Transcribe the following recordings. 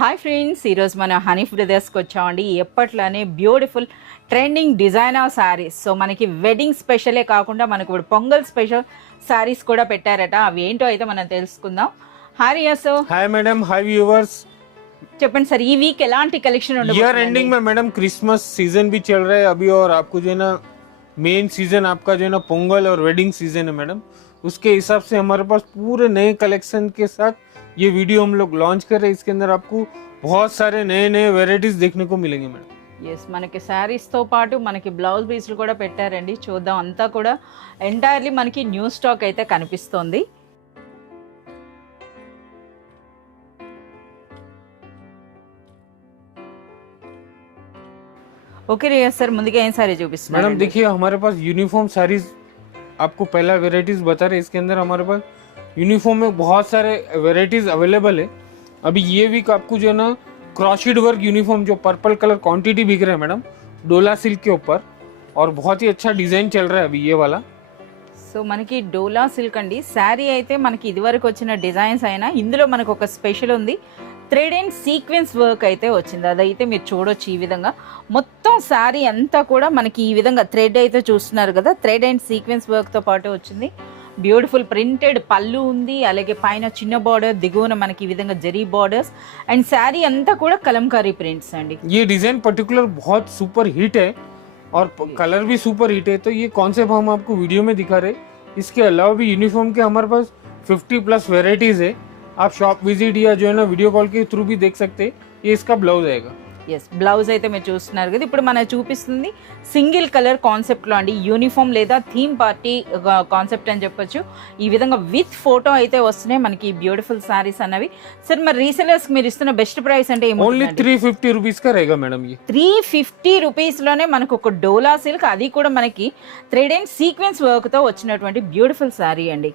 Hi friends, ఈరోజు మనం హనీఫ్ బ్రదర్స్కి వచ్చామండి. ఎప్పట్లానే beautiful trending designer saris. So మనకి వెడ్డింగ్ స్పెషలే కాకుండా మనకు ఇప్పుడు పొంగల్ స్పెషల్ శారీస్ కూడా పెట్టారట. అవి ఏంటో అయితే మనం తెలుసుకుందాం. Hi Riyas. Hi madam, hi viewers. చెప్పండి సార్, ఈ వీక్ ఎలాంటి కలెక్షన్ ఉండబోతుంది? ईयर एंडिंग में मैडम क्रिसमस सीजन भी चल रहा है अभी, और आपको जो है ना मेन सीजन आपका जो है ना पोंगल और वेडिंग सीजन है मैडम. उसके हिसाब से हमारे पास पूरे नए कलेक्शन के साथ ये वीडियो हम लोग लॉन्च कर रहे हैं. इसके अंदर आपको बहुत सारे नए नए वेराइटीज देखने को मिलेंगे मैडम. ఎస్, మనకి శారీస్తో పాటు మనకి బ్లౌజ్ పీస్లు కూడా పెట్టారండి. చూద్దాం, అంతా కూడా ఎంటైర్లీ మనకి న్యూ స్టాక్ అయితే కనిపిస్తోంది. ఓకే రియాజ్ సార్, ముందుగా ఏం సారీ చూపిస్తున్నారు? मैडम देखिए हमारे पास यूनिफॉर्म साड़ीज आपको पहला वेराइटीज बता रहे हैं. इसके अंदर हमारे पास यूनिफॉर्म में बहुत सारे वेराइटीज अवेलेबल है. अभी ये वीक आपको जो है ना क्रॉशेड वर्क यूनिफॉर्म जो पर्पल कलर क्वांटिटी बिक रहा है मैडम, डोला सिल्क के ऊपर, और बहुत ही अच्छा डिजाइन चल रहा है अभी ये वाला. సో మనకి డోలా సిల్క్ అండి. శారీ అయితే మనకి ఇదివరకు వచ్చిన డిజైన్స్ అయినా ఇందులో మనకు ఒక స్పెషల్ ఉంది. థ్రెడ్ అండ్ సీక్వెన్స్ వర్క్ అయితే వచ్చింది. అదైతే మీరు చూడొచ్చు. ఈ విధంగా మొత్తం శారీ అంతా కూడా మనకి ఈ విధంగా థ్రెడ్ అయితే చూస్తున్నారు కదా, థ్రెడ్ అండ్ సీక్వెన్స్ వర్క్తో పాటు వచ్చింది. బ్యూటిఫుల్ ప్రింటెడ్ పళ్ళు ఉంది, అలాగే పైన చిన్న బార్డర్, దిగువన మనకి ఈ విధంగా జరీ బార్డర్స్, అండ్ శారీ అంతా కూడా కలంకారీ ప్రింట్స్ అండి. ये डिजाइन पर्टिकुलर बहुत सुपर हिट है और कलर भी सुपर हिट है. तो ये कॉन्सेप्ट हम आपको वीडियो में दिखा रहे. इसके अलावा भी यूनिफॉर्म के हमारे पास 50+ वेराइटीज है. आप शॉप विजिट या जो है ना वीडियो कॉल के थ्रू भी देख सकते हैं. ये इसका ब्लाउज आएगा. ఎస్, బ్లౌజ్ అయితే మీరు చూస్తున్నారు కదా. ఇప్పుడు మనం చూపిస్తుంది సింగిల్ కలర్ కాన్సెప్ట్లో అండి. యూనిఫామ్ లేదా థీమ్ పార్టీ కాన్సెప్ట్ అని చెప్పొచ్చు. ఈ విధంగా విత్ ఫోటో అయితే వస్తున్నాయి మనకి బ్యూటిఫుల్ సారీస్ అన్నవి. సార్, మరి రీసెలర్స్ మీరు ఇస్తున్న బెస్ట్ ప్రైస్ అంటే ओनली 350 रुपीज का रहेगा मैडम. ये 350 రూపీస్లోనే మనకు ఒక డోలా సిల్క్, అది కూడా మనకి థ్రెడ్ అండ్ సీక్వెన్స్ వర్క్తో వచ్చినటువంటి బ్యూటిఫుల్ శారీ అండి.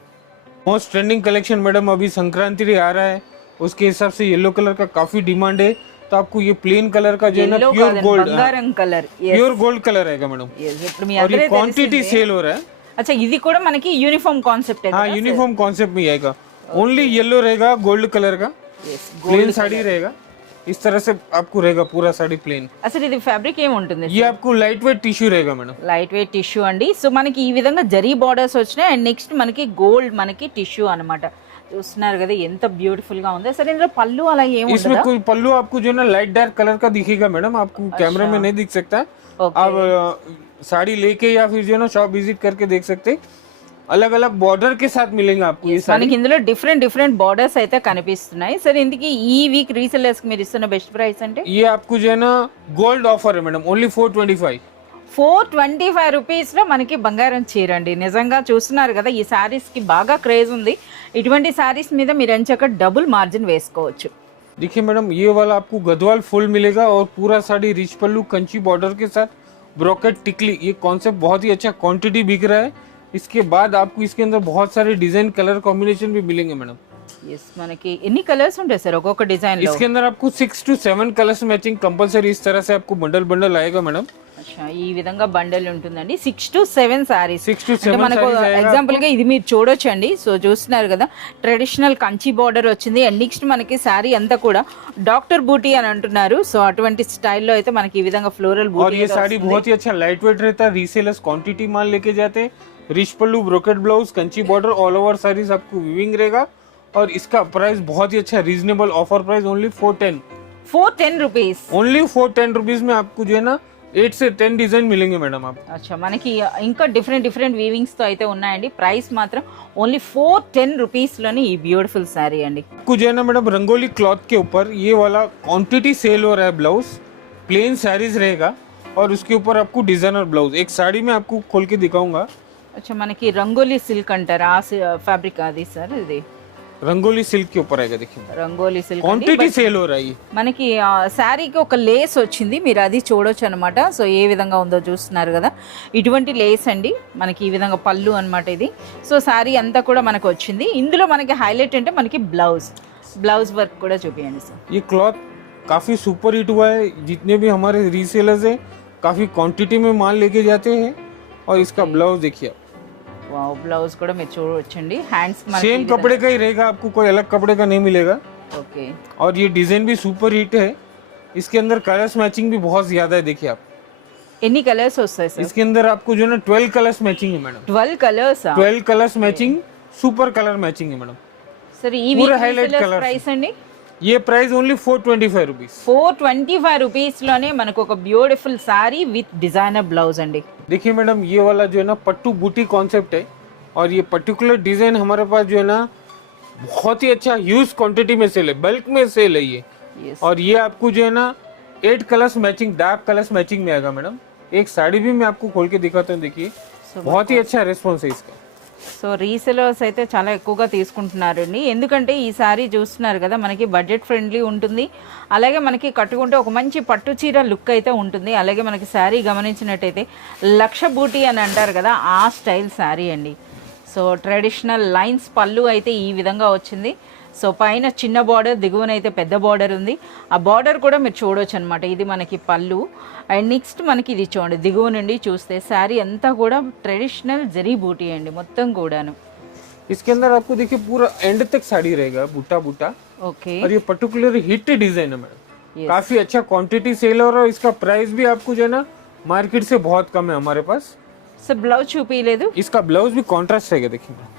मोस्ट ट्रेंडिंग कलेक्शन मैडम अभी संक्रांति आ रहा है, उसके हिसाब से येलो कलर का काफी डिमांड है. तो आपको ये प्लेन कलर का जो है ना प्योर गोल्ड, బంగారం కలర్, प्योर गोल्ड कलर रहेगा मैडम. ఇప్పుడు మీ और అందరికీ ये क्वांटिटी सेल हो रहा है. అచ్చా, ఇది కూడా మనకి యూనిఫామ్ కాన్సెప్ట్. हाँ, यूनिफॉर्म कॉन्सेप्ट में आएगा. ओनली येलो रहेगा, गोल्ड कलर का प्लेन साड़ी रहेगा. इस तरह से आपको रहेगा पूरा साड़ी प्लेन. అసలు ఇది ఫ్యాబ్రిక్ ఏమి ఉంటుంది? ये आपको लाइट वेट टिश्यू रहेगा मैडम. లైట్ వెయిట్ టిష్యూ అండి. సో మనకి ఈ విధంగా జరీ బార్డర్స్ వచ్చినాయి, అండ్ నెక్స్ట్ మనకి గోల్డ్ మనకి టిష్యూ అన్నమాట. చూస్తున్నారు కదా ఎంత బ్యూటిఫుల్ గా ఉంది. అసలు ఇందులో పళ్ళు అలా ఏమి इसमें कोई पल्लू आपको जो है ना लाइट डार्क कलर का दिखेगा मैडम. आपको कैमरे में नहीं दिख सकता. आप साड़ी लेके या फिर जो है ना शॉप विजिट करके देख सकते. अलग अलग बॉर्डर के साथ मिलेंगे आपको ये साड़ी. మనకి ఇందులో డిఫరెంట్ బార్డర్స్ అయితే కనిపిస్తున్నాయి. సరే, ఇందుకి ఈ వీక్ రీసెలర్స్ కి మీరు ఇస్తున్న బెస్ట్ ప్రైస్ అంటే? ये आपको जो है ना गोल्ड ऑफर है मैडम, ओनली 425. 425 రూపీస్లో మనకి బంగారం చీర అండి. నిజంగా చూస్తున్నారు కదా, ఈ శారీస్కి బాగా క్రేజ్ ఉంది. ఇటువంటి శారీస్ మీద మీరు ఎంచక్క డబుల్ మార్జిన్ వేసుకోవచ్చు. देखिए मैडम, ये वाला आपको गदवाल फुल मिलेगा और पूरा साड़ी रिच पल्लू कंची बॉर्डर के साथ ब्रोकेट टिकली. ये कॉन्सेप्ट बहुत ही अच्छा क्वांटिटी बिक रहा है. इसके बाद आपको इसके अंदर बहुत सारे डिजाइन कलर कॉम्बिनेशन भी मिलेंगे मैडम. ఎస్, మనకి ఎన్ని కలర్స్ ఉంటాయి సార్ ఒక్కొక్క డిజైన్ లో? इसके अंदर आपको 6 to 7 कलर्स मैचिंग कंपलसरी. इस तरह से आपको बंडल बंडल आएगा मैडम. అచ్చా, ఈ విధంగా బండల్ ఉంటుందండి. 6 to 7 సారీస్. 6 to 7 మనకు ఎగ్జాంపుల్ గా ఇది మీరు చూడొచ్చు అండి. సో చూస్తున్నారు కదా, ట్రెడిషనల్ కంచి బార్డర్ వచ్చింది, అండ్ నెక్స్ట్ మనకి శారీ అంతా కూడా డాక్టర్ బూటీ అని అంటున్నారు. సో అటువంటి స్టైల్లో అయితే మనకి ఈ విధంగా ఫ్లోరల్ और బూటీ. ये साड़ी बहुत ही अच्छा लाइट वेट रहता है. रीसेलर्स क्वांटिटी माल लेके जाते हैं. Rich pallu, brocade blouse, Kanchi border, all over saris आपको विविंग रहेगा. और इसका प्राइस बहुत ही अच्छा reasonable offer price, only 410 rupees. Only 410 rupees में आपको जो है ना 8 से 10 डिजाइन मिलेंगे मैडम. आप అచ్చా, మనకి ఇంకా డిఫరెంట్ వీవింగ్స్ తో అయితే ఉన్నాయండి. ప్రైస్ మాత్రం ఓన్లీ 410 రూపీస్ లోని ఈ బ్యూటిఫుల్ శారీ అండి. आपको जो है ना मैडम रंगोली क्लॉथ के ऊपर ये वाला क्वांटिटी सेल हो रहा है. ब्लाउज प्लेन साड़ीज रहेगा और उसके ऊपर आपको डिजाइनर ब्लाउज. एक साड़ी में आपको खोल के दिखाऊंगा. అచ్చా, మనకి రంగోలీ సిల్క్ అంటారా ఆ ఫ్యాబ్రిక్ అది సార్? ఇది रंगोली सिल्क के ऊपर आएगा. देखिए రంగోలీ సిల్క్ क्वांटिटी सेल हो रहा है ये. మనకి శారీకి ఒక లేస్ వచ్చింది, మీరు అది చూడొచ్చు అనమాట. సో ఏ విధంగా ఉందో చూస్తున్నారు కదా, ఇటువంటి లేస్ అండి. మనకి ఈ విధంగా పళ్ళు అనమాట ఇది. సో శారీ అంతా కూడా మనకు వచ్చింది. ఇందులో మనకి హైలైట్ అంటే మనకి బ్లౌజ్ వర్క్ కూడా చూపించండి సార్. ये क्लॉथ काफी सुपर हिट हुआ है. जितने भी हमारे रीसेलर्स हैं काफी क्वांटिटी में माल लेके जाते हैं. और इसका ब्लाउज देखिए, వావ్, బ్లౌజ్ కూడా మీరు చూడొచ్చండి. హ్యాండ్స్ सेम कपड़े का ही रहेगा, आपको कोई अलग कपड़े का नहीं मिलेगा. ఓకే और ये डिजाइन भी सुपर हिट है। इसके अंदर कलर्स मैचिंग भी बहुत ज्यादा है, देखिए आप। ఎన్ని కలర్స్ వస్తాయి సార్? इसके अंदर आपको जो है ना 12 कलर्स मैचिंग है madam. 12 colours 12 colours matching, super colour matching है मैडम। సరే ఈ पूरा highlight colours। ప్రైస్ అండి ये प्राइस ओनली 425 रुपीज। 425 రూపీస్ లోనే మనకు ఒక beautiful sorry with designer blouse అండి। देखिए मैडम, ये वाला जो है ना पट्टू बूटी कॉन्सेप्ट है, और ये पर्टिकुलर डिजाइन हमारे पास जो है ना बहुत ही अच्छा ह्यूज क्वांटिटी में सेल है, बल्क में सेल है ये। Yes. और ये आपको जो है ना 8 colours matching, dark colours matching में आएगा मैडम। एक साड़ी भी मैं आपको खोल के दिखाता हूँ, देखिए बहुत ही अच्छा रेस्पॉन्स है इसका। సో రీసెలర్స్ అయితే చాలా ఎక్కువగా తీసుకుంటున్నారండి, ఎందుకంటే ఈ సారీ చూస్తున్నారు కదా మనకి బడ్జెట్ ఫ్రెండ్లీ ఉంటుంది, అలాగే మనకి కట్టుకుంటే ఒక మంచి పట్టు చీర లుక్ అయితే ఉంటుంది, అలాగే మనకి శారీ గమనించినట్టయితే లక్ష బూటీ అని అంటారు కదా ఆ స్టైల్ శారీ అండి। సో ట్రెడిషనల్ లైన్స్ పళ్ళు అయితే ఈ విధంగా వచ్చింది। సో పైన చిన్న బార్డర్, దిగువనైతే పెద్ద బార్డర్ ఉంది, ఆ బార్డర్ కూడా మీరు చూడొచ్చు అనమాట। ఇది మనకి పళ్ళు, అండ్ నెక్స్ట్ మనకి ఇది చూడండి దిగువ నుండి చూస్తే శారీ అంతా కూడా ట్రెడిషనల్ జరీ బూటీ అండి మొత్తం కూడాను। इसके अंदर आपको देखिए पूरा एंड तक साड़ी रहेगा, बूटा बूटा। ఓకే और ये पर्टिकुलर हिट डिजाइन है मैडम, काफी अच्छा क्वांटिटी सेल है, और इसका प्राइस भी आपको जो है ना मार्केट से बहुत कम है हमारे पास। సో బ్లౌజ్ చూపించలేదు। इसका ब्लाउज भी कॉन्ट्रास्ट रहेगा, देखिए मैडम।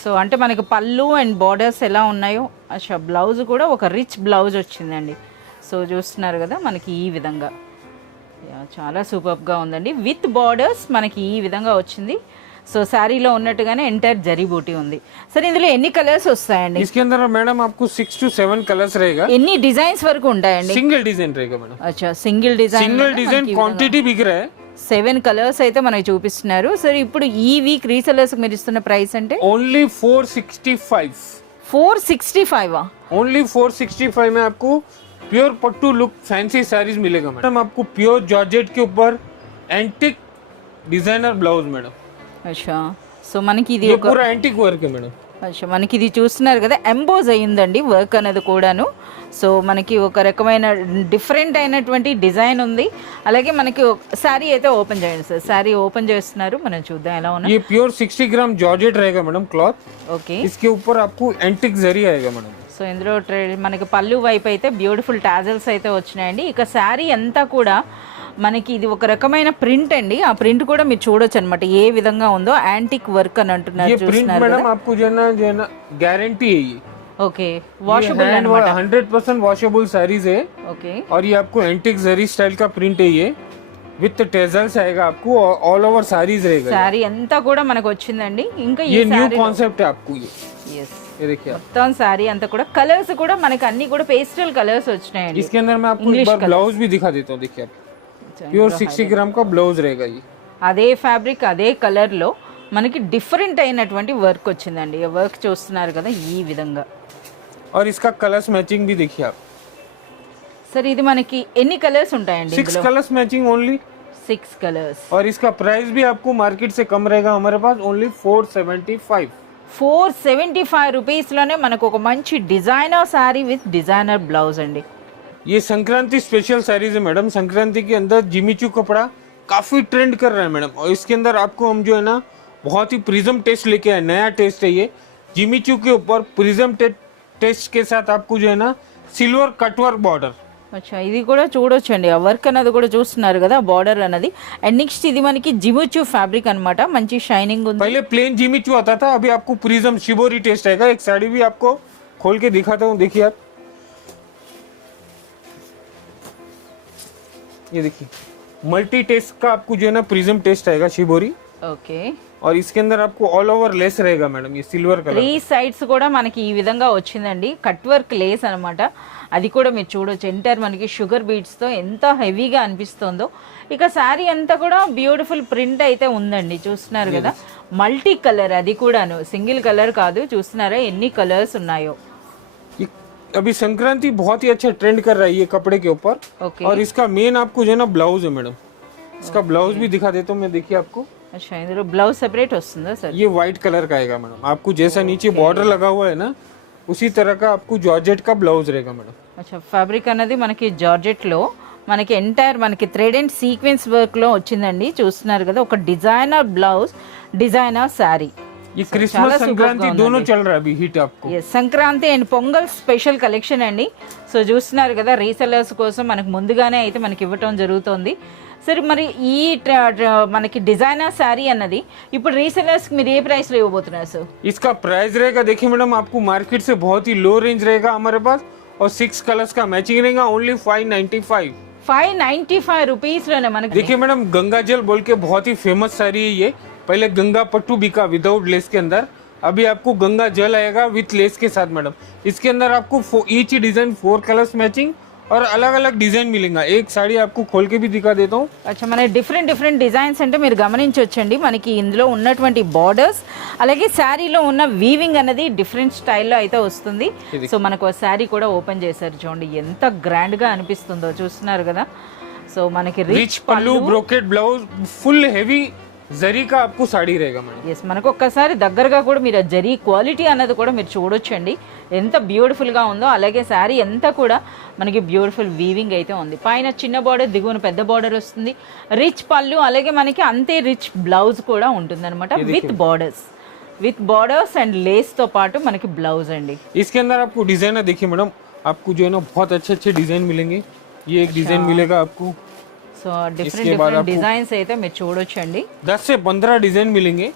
సో అంటే మనకి పళ్ళు అండ్ బార్డర్స్ ఎలా ఉన్నాయో అచ్చా బ్లౌజ్ కూడా ఒక రిచ్ బ్లౌజ్ వచ్చిందండి। సో చూస్తున్నారు కదా మనకి ఈ విధంగా చాలా సూపర్గా ఉందండి, విత్ బార్డర్స్ మనకి ఈ విధంగా వచ్చింది। సో శారీలో ఉన్నట్టుగానే ఎంటైర్ జరీ బూటీ ఉంది। సరే ఇందులో ఎన్ని కలర్స్ వస్తాయండి? इसके अंदर मैडम आपको 6 to 7 कलर्स रहेगा, ఎన్ని డిజైన్స్ వరకు ఉంటాయండి? सिंगल डिजाइन रहेगा मैडम। అచ్చా single design, single design quantity बिक रहा है, 7 కలర్స్ అయితే మనకి చూపిస్తున్నారు। సరే ఇప్పుడు ఈ వీక్ రీసెలర్స్ మీరు ఇస్తున్న ప్రైస్ అంటే ओनली 465। 465 ओनली 465 में आपको प्योर पट्टू लुक फैंसी साड़ीज मिलेगा मैडम। आपको प्योर जॉर्जेट के ऊपर एंटिक डिजाइनर ब्लाउज मैडम। అచ్చా సో మనకి ఇది ये ఒక पूरा एंटिक वर्क है मैडम। అచ్చా మనకి ఇది చూస్తున్నారు కదా ఎంబోజ్ అయ్యిందండి వర్క్ అనేది కూడాను। సో మనకి ఒక రకమైన డిఫరెంట్ అయినటువంటి డిజైన్ ఉంది, అలాగే మనకి శారీ అయితే ఓపెన్ చేయండి సార్, శారీ ఓపెన్ చేస్తున్నారు మనం చూద్దాం ఎలా ఉన్నా। ये प्योर 60 ग्राम जॉर्जेट रहेगा मैडम क्लॉथ। ఓకే इसके ऊपर आपको एंटिक जरी आएगा मैडम। సో ఇందులో మనకి పళ్ళు వైపు అయితే బ్యూటిఫుల్ టాజల్స్ అయితే వచ్చినాయండి। ఇక శారీ అంతా కూడా మనకి ఇది ఒక రకమైన ప్రింట్ అండి, ఆ ప్రింట్ కూడా మీరు చూడొచ్చు అనమాట ఏ విధంగా ఉందో, యాంటిక్ వర్క్ అని అంటున్నారు ये प्रिंट చూస్తున్నారు मैडम కదా। आपको जो है ना गारंटी है ये। ఓకే వాషబుల్ అన్నమాట। 100% वॉशेबल साड़ीज है, ఓకే और ये आपको एंटिक जरी स्टाइल का प्रिंट है ये, विथ टेजल्स आएगा आपको, ऑल ओवर साड़ीज रहेगा। శారీ అంతా కూడా మనకు వచ్చిందండి। ఇంకా ఈ ये न्यू శారీ कॉन्सेप्ट है आपको ये yes देखिए आप। మొత్తం శారీ అంతా కూడా కలర్స్ కూడా మనకి అన్ని కూడా పేస్టల్ కలర్స్ వచ్చినాయండి। इसके अंदर मैं आपको एक English बार colours। ब्लाउज भी दिखा देता हूँ, देखिए आप। प्योर 60 ग्राम का ब्लाउज रहेगा ये। అదే ఫ్యాబ్రిక్ అదే కలర్ లో మనకి డిఫరెంట్ అయినటువంటి వర్క్ వచ్చిందండి, ఈ వర్క్ చూస్తున్నారు కదా ఈ విధంగా। और इसका कलर्स मैचिंग भी देखिए आप, సరే ఇది మనకి ఎన్ని కలర్స్ ఉంటాయండి? 6 कलर्स मैचिंग ओनली, 6 కలర్స్। और इसका प्राइस भी आपको मार्केट से कम रहेगा हमारे पास, ओनली 475। 475 రూపీస్ లోనే మనకు ఒక మంచి designer sari with designer blouse అండి। ये संक्रांति स्पेशल साड़ीज है मैडम। संक्रांति के अंदर जिमीचू कपड़ा काफी ट्रेंड कर रहा है मैडम, और इसके अंदर आपको हम जो है ना बहुत ही प्रिज्म टेस्ट लेके आए, नया टेस्ट है ये। जिमीचू के ऊपर प्रिज्म टेस्ट के साथ आपको जो है ना सिल्वर कटवर्क बॉर्डर। అచ్చా ఇది కూడా చూడొచ్చండి, ఆ వర్క్ అన్నది కూడా చూస్తున్నారు కదా బార్డర్ అన్నది। అండ్ నెక్స్ట్ ఇది మనకి జిముచు ఫ్యాబ్రిక్ అన్నమాట, మంచి షైనింగ్ ఉంది। पहले प्लेन जिमीचू आता था, अभी आपको प्रिज्म शिबोरी टेस्ट आएगा। एक साड़ी भी आपको खोल के दिखाता हूँ, देखिए आप। ये देखिए मल्टी टेस्ट का आपको जो है ना प्रिज्म टेस्ट आएगा शिबोरी, ఓకే और इसके अंदर आपको ऑल ओवर लेस रहेगा मैडम, ये सिल्वर कलर। 3 సైడ్స్ కూడా మనకి ఈ విధంగా వచ్చిందండి, కట్ వర్క్ లేస్ అన్నమాట। అది కూడా మీరు చూడొచ్చు, ఎంటైర్ మనకి షుగర్ బీడ్స్ తో ఎంత హెవీగా అనిపిస్తుందో। ఇక శారీ అంతా కూడా బ్యూటిఫుల్ ప్రింట్ అయితే ఉందండి, చూస్తున్నారు కదా మల్టీ కలర్, అది కూడాను సింగిల్ కలర్ కాదు। చూస్తున్నారా ఎన్ని కలర్స్ ఉన్నాయో। ये अभी संक्रांति बहुत ही अच्छा ट्रेंड कर रहा है ये कपड़े के ऊपर। ఓకే और इसका मेन आपको जो है ना ब्लाउज है मैडम, इसका ब्लाउज भी दिखा देता हूँ मैं, देखिए आपको। అచ్చా ఇందులో బ్లౌజ్ సెపరేట్ వస్తుందా సార్? ये व्हाइट कलर का आएगा मैडम, आपको जैसा नीचे बॉर्डर लगा हुआ है ना उसी तरह का आपको जॉर्जेट का ब्लाउज रहेगा मैडम। అచ్చా ఫ్యాబ్రిక్ అనేది మనకి జార్జెట్ లో మనకి ఎంటైర్ మనకి థ్రెడ్ అండ్ సీక్వెన్స్ వర్క్ లో వచ్చిందండి, చూస్తున్నారు కదా ఒక డిజైనర్ బ్లౌజ్ డిజైనర్ శారీ ये क्रिसमस संक्रांति दोनों चल रहा है अभी हिट आपको। Yes Sankranti and Pongal special collection అండి. సో చూస్తున్నారు కదా రీసెలర్స్ కోసం మనకు ముందుగానే అయితే మనకి ఇవ్వటం జరుగుతుంది. సరే మరి ఈ మనకి డిజైనర్ శారీ అన్నది ఇప్పుడు రీసెలర్స్ మీరు ఏ ప్రైస్ లో ఇవ్వబోతున్నారు సార్? इसका प्राइस रहेगा देखिए मैडम आपको मार्केट से बहुत ही लो रेंज रहेगा हमारे पास और 6 कलर्स का मैचिंग रहेगा ओनली 595। 595 రూపీస్ లోనే మనకి. देखिए मैडम गंगा जल बोल के बहुत ही फेमस साड़ी है ये। पहले गंगा पट्टू बिका विदाउट लेस के अंदर, अभी आपको गंगा जल आएगा विथ लेस के साथ मैडम। इसके अंदर आपको ईच डिजाइन 4 कलर्स मैचिंग और अलग अलग डिजाइन मिलेगा। एक साड़ी आपको खोल के भी दिखा देता हूँ। అచ్చా మన డిఫరెంట్ డిజైన్స్ అంటే మీరు గమనించవచ్చండి. మనకి ఇందులో ఉన్నటువంటి బార్డర్స్ అలాగే శారీలో ఉన్న వీవింగ్ అనేది డిఫరెంట్ స్టైల్లో అయితే వస్తుంది. సో మనకు శారీ కూడా ఓపెన్ చేశారు చూడండి ఎంత గ్రాండ్ గా అనిపిస్తుందో చూస్తున్నారు కదా. సో మనకి rich pallu brocade blouse full heavy zari కా आपको साड़ी रहेगा मैडम। ఎస్ మనకు ఒక్కసారి దగ్గరగా కూడా మీరు ఆ జరీ క్వాలిటీ అన్నది కూడా మీరు చూడొచ్చండి ఎంత బ్యూటిఫుల్ గా ఉందో. అలాగే శారీ అంతా కూడా మనకి బ్యూటిఫుల్ వీవింగ్ అయితే ఉంది. పైన చిన్న బార్డర్ దిగువన పెద్ద బార్డర్ వస్తుంది. రిచ్ పళ్ళు అలాగే మనకి అంతే రిచ్ బ్లౌజ్ కూడా ఉంటుంది అనమాట విత్ బార్డర్స్ అండ్ లేస్ తో పాటు మనకి బ్లౌజ్ అండి. इसके अंदर आपको डिजाइन देखिए मैडम आपको जो है ना बहुत अच्छे डिजाइन मिलेंगे। ये एक डिजाइन मिलेगा आपको। సో డిఫరెంట్ డిజైన్స్ అయితే మీరు చూడొచ్చండి. 10 से 15 डिजाइन मिलेंगे।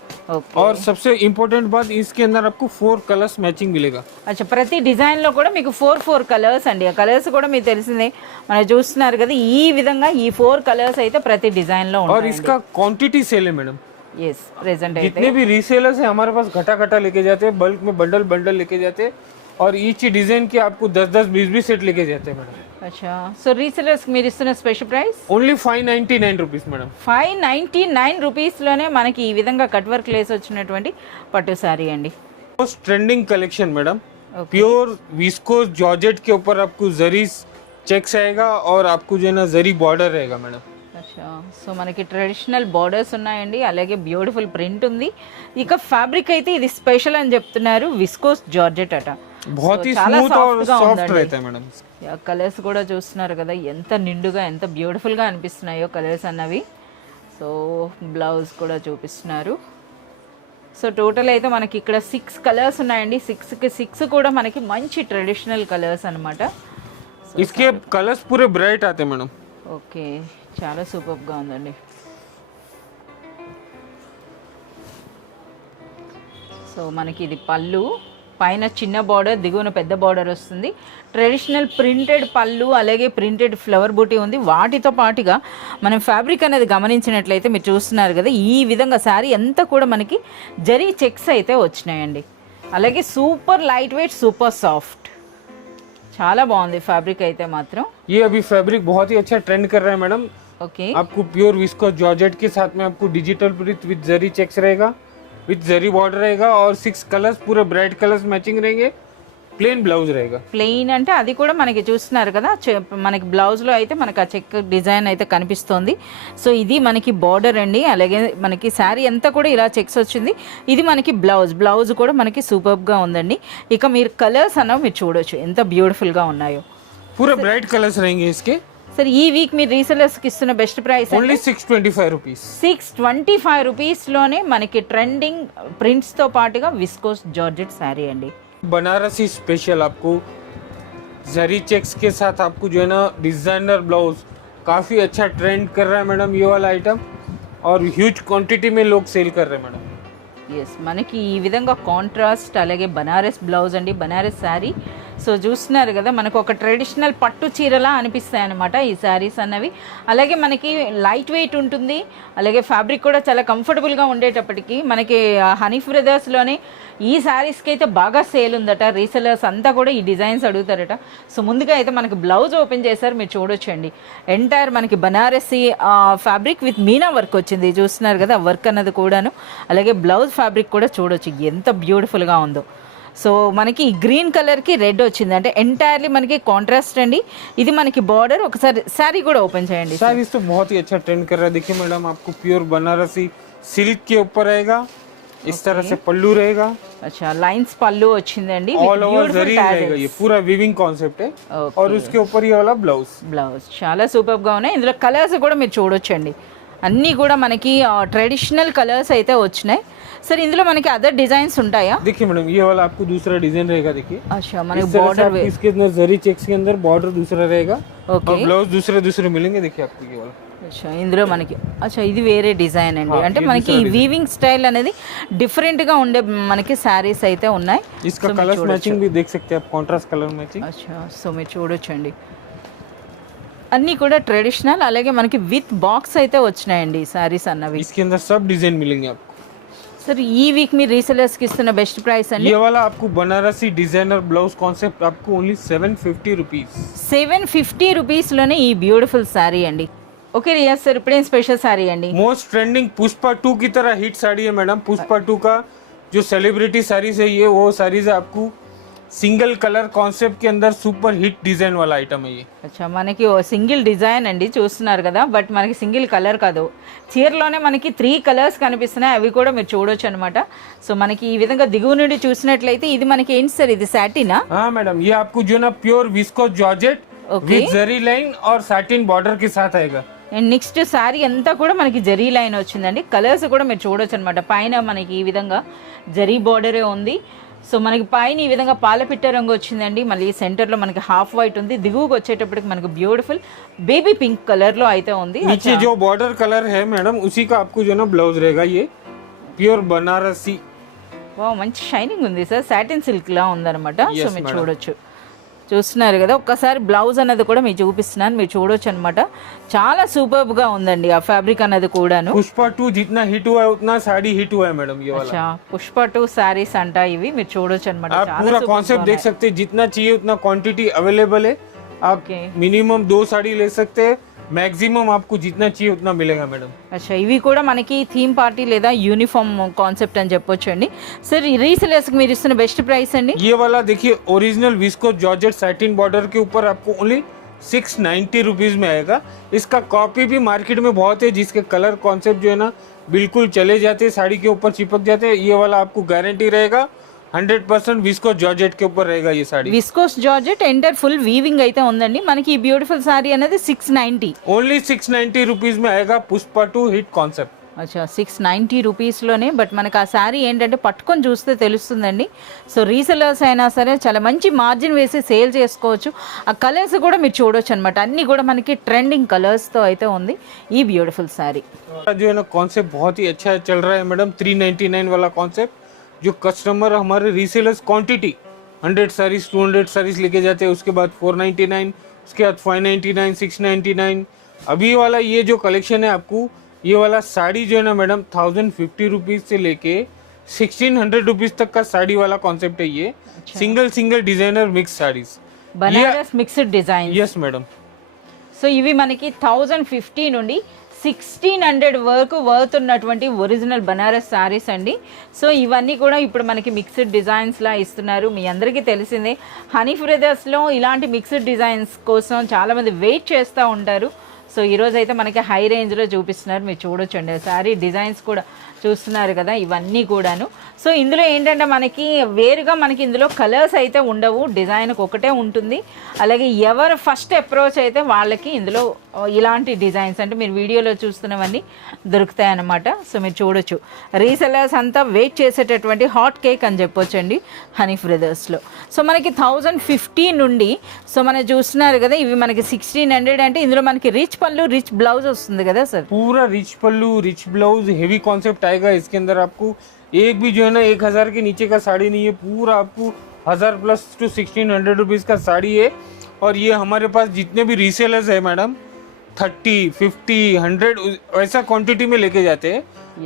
और सबसे इम्पोर्टेंट बात इसके अंदर आपको 4 कलर्स मैचिंग मिलेगा। అచ్చా ప్రతి డిజైన్ లో కూడా మీకు 4 కలర్స్ అండి. ఆ కలర్స్ కూడా మీకు తెలిసిందే మనం చూస్తున్నారు కదా ఈ విధంగా ఈ 4 కలర్స్ అయితే ప్రతి డిజైన్ లో ఉంటాయి. और इसका क्वांटिटी सेल है मैडम। यस प्रेजेंट అయితే जितने भी रीसेलर्स हैं हमारे पास घटा लेके जाते हैं, बल्क में बंडल लेके जाते हैं और ईच डिजाइन के आपको 10 20 सेट लेके जाते हैं मैडम। अच्छा సో రీసెలర్స్ మీరు ఇస్తున్న special price only 599 rupees madam. 599 rupees లోనే మనకి ఈ విధంగా కట్ వర్క్ లేస్ వచ్చినటువంటి పట్టు సారీ అండి. Most trending collection madam. Pure viscose georgette के ऊपर आपको जरी चेक्स आएगा और आपको जो है ना जरी बॉर्डर रहेगा मैडम। అచ్చా సో మనకి ట్రెడిషనల్ బార్డర్స్ ఉన్నాయండి అలాగే బ్యూటిఫుల్ ప్రింట్ ఉంది. ఇక ఫ్యాబ్రిక్ అయితే ఇది స్పెషల్ అని చెప్తున్నారు విస్కోస్ జార్జెట్ అట. बहुत ही स्मूथ और सॉफ्ट रहता है मैडम। కలర్స్ కూడా చూస్తున్నారు కదా ఎంత నిండుగా ఎంత బ్యూటిఫుల్ గా అనిపిస్తున్నాయో కలర్స్ అన్నవి. సో బ్లౌజ్ కూడా చూపిస్తున్నారు. సో టోటల్ అయితే మనకి ఇక్కడ 6 కలర్స్ ఉన్నాయండి. 6 కూడా మనకి మంచి ట్రెడిషనల్ కలర్స్ అన్నమాట. इसके कलर्स पूरे ब्राइट आते हैं मैडम। ఓకే చాలా సూపర్ గా ఉందండి. సో మనకి ఇది పళ్ళు, పైన చిన్న బార్డర్ దిగువన పెద్ద బార్డర్ వస్తుంది. ట్రెడిషనల్ ప్రింటెడ్ పళ్ళు అలాగే ప్రింటెడ్ ఫ్లవర్ బూటీ ఉంది. వాటితో పాటుగా మనం ఫ్యాబ్రిక్ అనేది గమనించినట్లయితే మీరు చూస్తున్నారు కదా ఈ విధంగా శారీ అంతా కూడా మనకి జరీ చెక్స్ అయితే వచ్చినాయండి. అలాగే super light weight super soft చాలా బాగుంది ఫ్యాబ్రిక్ అయితే మాత్రం. ये अभी फैब्रिक बहुत ही अच्छा ट्रेंड कर रहा है मैडम। ఓకే आपको प्योर विस्कोस जॉर्जेट के साथ में आपको digital print with zari checks रहेगा, विद जरी बॉर्डर रहेगा और 6 कलर्स पूरे ब्राइट कलर्स मैचिंग रहेंगे। प्लेन ब्लाउज रहेगा। ప్లెయిన్ అంటే అది కూడా మనకి చూస్తున్నారు కదా మనకి బ్లౌజ్ లో అయితే మనకి ఆ చెక్ డిజైన్ అయితే కనిపిస్తోంది. సో ఇది మనకి బార్డర్ అండి. అలాగే మనకి శారీ అంతా కూడా ఇలా చెక్స్ వచ్చింది. ఇది మనకి బ్లౌజ్ కూడా మనకి సూపర్ గా ఉందండి. ఇక మీరు కలర్స్ అన్నవి మీరు చూడొచ్చు ఎంత బ్యూటిఫుల్ గా ఉన్నాయో. पूरे ब्राइट कलर्स रहेंगे इसके। సరే ఈ వీక్ మీరు రీసెలర్స్ కి ఇస్తున్న best price only 625 rupees. 625 rupees లోనే మనకి ట్రెండింగ్ ప్రింట్స్ తో పాటుగా విస్కోస్ జార్జెట్ శారీ అండి. बनारसी स्पेशल आपको जरी चेक्स के साथ आपको जो है ना डिजाइनर ब्लाउज काफ़ी अच्छा ट्रेंड कर रहा है मैडम ये वाला आइटम और ह्यूज क्वांटिटी में लोग सेल कर रहे हैं मैडम। ఎస్ మనకి ఈ విధంగా కాంట్రాస్ట్ అలాగే బనారస్ బ్లౌజ్ అండి బనారస్ శారీ. సో చూస్తున్నారు కదా మనకు ఒక ట్రెడిషనల్ పట్టు చీరలా అనిపిస్తాయి అన్నమాట ఈ శారీస్ అన్నవి. అలాగే మనకి లైట్ వెయిట్ ఉంటుంది అలాగే ఫ్యాబ్రిక్ కూడా చాలా కంఫర్టబుల్గా ఉండేటప్పటికి మనకి హనీ బ్రదర్స్లోనే ఈ శారీస్కి అయితే బాగా సేల్ ఉందట. రీసెలర్స్ అంతా కూడా ఈ డిజైన్స్ అడుగుతారట. సో ముందుగా అయితే మనకి బ్లౌజ్ ఓపెన్ చేశారు మీరు చూడొచ్చండి. ఎంటైర్ మనకి Banarasi fabric with Meena work వచ్చింది చూస్తున్నారు కదా వర్క్ అన్నది కూడాను. అలాగే బ్లౌజ్ ఫ్యాబ్రిక్ కూడా చూడొచ్చు ఎంత బ్యూటిఫుల్గా ఉందో. సో మనకి గ్రీన్ కలర్కి రెడ్ వచ్చింది అంటే ఎంటైర్లీ మనకి కాంట్రాస్ట్ అండి. ఇది మనకి బార్డర్. ఒకసారి శారీ కూడా ఓపెన్ చేయండి. साड़ी तो बहुत ही अच्छा ट्रेंड कर रहा है। देखिए मैडम आपको प्योर बनारसी सिल्क के ऊपर रहेगा, इस तरह से पल्लू रहेगा। अच्छा लाइंस पल्लू వచ్చిందండి. ऑल ओवर जरी रहेगा, ये पूरा वीविंग कॉन्सेप्ट है। और उसके ऊपर ये वाला ब्लाउज చాలా సూపర్ గా ఉన్నాయి. ఇందులో కలర్స్ కూడా మీరు చూడొచ్చండి. అన్నీ కూడా మనకి ట్రెడిషనల్ కలర్స్ అయితే వచ్చినాయి. సార్ ఇందులో మనకి అదర్ డిజైన్స్ ఉంటాయా? देखिए मैडम ये वाला आपको दूसरा डिजाइन रहेगा, देखिए అచ్చా మనకి इस तरह से బార్డర్ आपको इसके अंदर जरी चेक्स के अंदर बॉर्डर दूसरा रहेगा ఓకే. और ब्लाउज दूसरे दूसरे मिलेंगे। देखिए आपको ये वाला అచ్చా ఇందులో మనకి అచ్చా ఇది వేరే డిజైన్ అండి. అంటే మనకి ఈ వీవింగ్ స్టైల్ అనేది డిఫరెంట్ గా ఉండే మనకి శారీస్ అయితే ఉన్నాయి. इसका कलर मैचिंग भी देख सकते हैं आप, कॉन्ट्रास्ट कलर मैचिंग। అచ్చా సో మీరు చూడొచ్చండి అన్నీ కూడా ట్రెడిషనల్, అలాగే మనకి విత్ బాక్స్ అయితే వచ్చినాయండి ఈ శారీస్ అన్నవి. इसके अंदर सब डिजाइन मिलेंगे आपको। సార్ ఈ వీక్ మీరు రీసెలర్స్ కి ఇస్తున్న బెస్ట్ ప్రైస్ అండి? ये वाला आपको बनारसी डिजाइनर ब्लाउज कॉन्सेप्ट आपको ओनली 750 रुपीज। 750 రూపీస్ లోనే ఈ బ్యూటిఫుల్ శారీ అండి. ఓకే రియాజ్ సార్ ఇప్పుడేం స్పెషల్ శారీ అండి? मोस्ट ट्रेंडिंग पुष्पा 2 की तरह हिट साड़ी है मैडम। पुष्पा 2 का जो सेलिब्रिटी साड़ीज है ये वो साड़ीज है आपको सिंगल कलर कॉन्सेप्ट के अंदर सुपर हिट डिजाइन वाला आइटम है ये। అచ్చా మనకి ఓ సింగిల్ డిజైన్ అండి చూస్తున్నారు కదా, బట్ మనకి సింగిల్ కలర్ కాదు, చీరలోనే మనకి 3 కలర్స్ కనిపిస్తున్నాయి, అవి కూడా మీరు చూడొచ్చు అనమాట. సో మనకి ఈ విధంగా దిగువ నుండి చూసినట్లయితే ఇది మనకి ఏంటి సార్, ఇది సాటినా? हाँ मैडम ये आपको जो ना pure viscose georgette Okay. With zari line और साटिन बॉर्डर के साथ आएगा। అండ్ నెక్స్ట్ శారీ అంతా కూడా మనకి జరీ లైన్ వచ్చిందండి. కలర్స్ కూడా మీరు చూడొచ్చు అనమాట. పైన మనకి ఈ విధంగా జరీ బార్డరే ఉంది. సో మనకి పైన ఈ విధంగా పాలపిట్ట రంగు వచ్చిందండి. మళ్ళీ సెంటర్లో మనకి హాఫ్ వైట్ ఉంది. దిగువకు వచ్చేటప్పటికి మనకు బ్యూటిఫుల్ బేబీ పింక్ కలర్లో అయితే ఉంది. नीचे जो बॉर्डर कलर है मैडम उसी का आपको जो ना ब्लाउज रहेगा ये प्योर बनारसी। వావ్ మంచి షైనింగ్ ఉంది సార్, సాటిన్ సిల్క్ లా ఉందన్నమాట. సో Yes, మీరు madam. చూడొచ్చు, చూస్తున్నారు కదా. ఒక్కసారి బ్లౌజ్ అన్నది కూడా మీకు చూపిస్తున్నాను, మీరు చూడొచ్చు అనమాట. చాలా సూపర్బ్ గా ఉందండి ఆ ఫ్యాబ్రిక్ అన్నది కూడాను. पुष्पा 2 जितना हिट हुआ है उतना साड़ी हिट हुआ है मैडम ये वाला। అచ్చా పుష్ప 2 శారీస్ అంట ఇవి, మీరు చూడొచ్చు అనమాట. आप पूरा कॉन्सेप्ट देख सकते हैं, जितना चाहिए उतना क्वांटिटी अवेलेबल है। आप Okay. मिनिमम 2 साड़ी ले सकते हैं, मैक्सिमम आपको जितना चाहिए उतना मिलेगा मैडम। అచ్చా ఇవి కూడా మనకి థీమ్ పార్టీ లేదా యూనిఫామ్ కాన్సెప్ట్ అని చెప్పొచ్చు అండి. సార్ ఈ రీసెలర్స్ కి మీరు ఇస్తున్న బెస్ట్ ప్రైస్ అండి? ये वाला देखिए original visco georgette satin border के ऊपर आपको ओनली 690 रुपीज में आएगा। इसका कॉपी भी मार्केट में बहुत है जिसके कलर कॉन्सेप्ट जो है ना बिल्कुल चले जाते हैं, साड़ी के ऊपर चिपक जाते हैं। ये वाला आपको गारंटी रहेगा 100% विस्को जॉर्जेट के ऊपर रहेगा ये sari. Viscose georgette enter full weaving అయితే ఉందండి. మనకి ఈ బ్యూటిఫుల్ సారీ అనేది 690. ओनली 690 रुपीज में आएगा पुष्पा 2 हिट कॉन्सेप्ट। అచ్చా 690 రూపీస్లోనే, బట్ మనకు ఆ శారీ ఏంటంటే పట్టుకొని చూస్తే తెలుస్తుందండి. సో రీసెలర్స్ అయినా సరే చాలా మంచి మార్జిన్ వేసి సేల్ చేసుకోవచ్చు. ఆ కలర్స్ కూడా మీరు చూడొచ్చు అనమాట. అన్నీ కూడా మనకి ట్రెండింగ్ కలర్స్తో అయితే ఉంది ఈ బ్యూటిఫుల్ శారీ. जो है ना कॉन्सेप्ट बहुत ही अच्छा चल रहा है मैडम। 399 वाला कॉन्सेप्ट जो कस्टमर हमारे रीसेलर्स क्वांटिटी 100 साड़ीज 200 साड़ीज लेके जाते हैं, उसके बाद 499, उसके बाद 599, 699। अभी वाला ये जो कलेक्शन है आपको ये वाला साड़ी जो है ना मैडम 1050 रुपीज से लेके 1600 रुपीज तक का साड़ी वाला कॉन्सेप्ट है ये। Single designer mix saris Banaras mixed design. Yes madam. So ఇవి మనకి 1050 నుండి 1600 వరకు వర్త్ ఉన్నటువంటి ఒరిజినల్ బనారస్ శారీస్ అండి. సో ఇవన్నీ కూడా ఇప్పుడు మనకి మిక్స్డ్ డిజైన్స్ లా ఇస్తున్నారు. మీ అందరికీ తెలిసిందే హనీ బ్రదర్స్లో ఇలాంటి మిక్స్డ్ డిజైన్స్ కోసం చాలామంది వెయిట్ చేస్తూ ఉంటారు. సో ఈరోజు అయితే మనకి హై రేంజ్లో చూపిస్తున్నారు, మీరు చూడొచ్చండి. శారీ డిజైన్స్ కూడా చూస్తున్నారు కదా, ఇవన్నీ కూడాను. సో ఇందులో ఏంటంటే మనకి వేరుగా మనకి ఇందులో కలర్స్ అయితే ఉండవు, డిజైన్కి ఒకటే ఉంటుంది. అలాగే ఎవరు ఫస్ట్ అప్రోచ్ అయితే వాళ్ళకి ఇందులో ఇలాంటి డిజైన్స్ అంటే మీరు వీడియోలో చూస్తున్నవన్నీ దొరుకుతాయి అన్నమాట. సో మీరు చూడొచ్చు, రీసెలర్స్ అంతా వెయిట్ చేసేటటువంటి హాట్ కేక్ అని చెప్పొచ్చండి హనీ బ్రదర్స్లో. సో మనకి 1050 నుండి సో మనం చూస్తున్నారు కదా, ఇవి మనకి 1600 అంటే ఇందులో మనకి రిచ్ పళ్ళు రిచ్ బ్లౌజ్ వస్తుంది కదా సార్. पूरा रिच पल्लू रिच ब्लाउज हेवी कॉन्सेप्ट आएगा। इसके अंदर आपको एक भी जो है ना 1000 के नीचे का साड़ी नहीं है, पूरा आपको 1000 प्लस टू 1600 रुपीज का साड़ी है। और ये हमारे पास जितने भी रीसेलर्स है मैडम 30, 50, 100 ऐसा क्वांटिटी में लेके जाते हैं।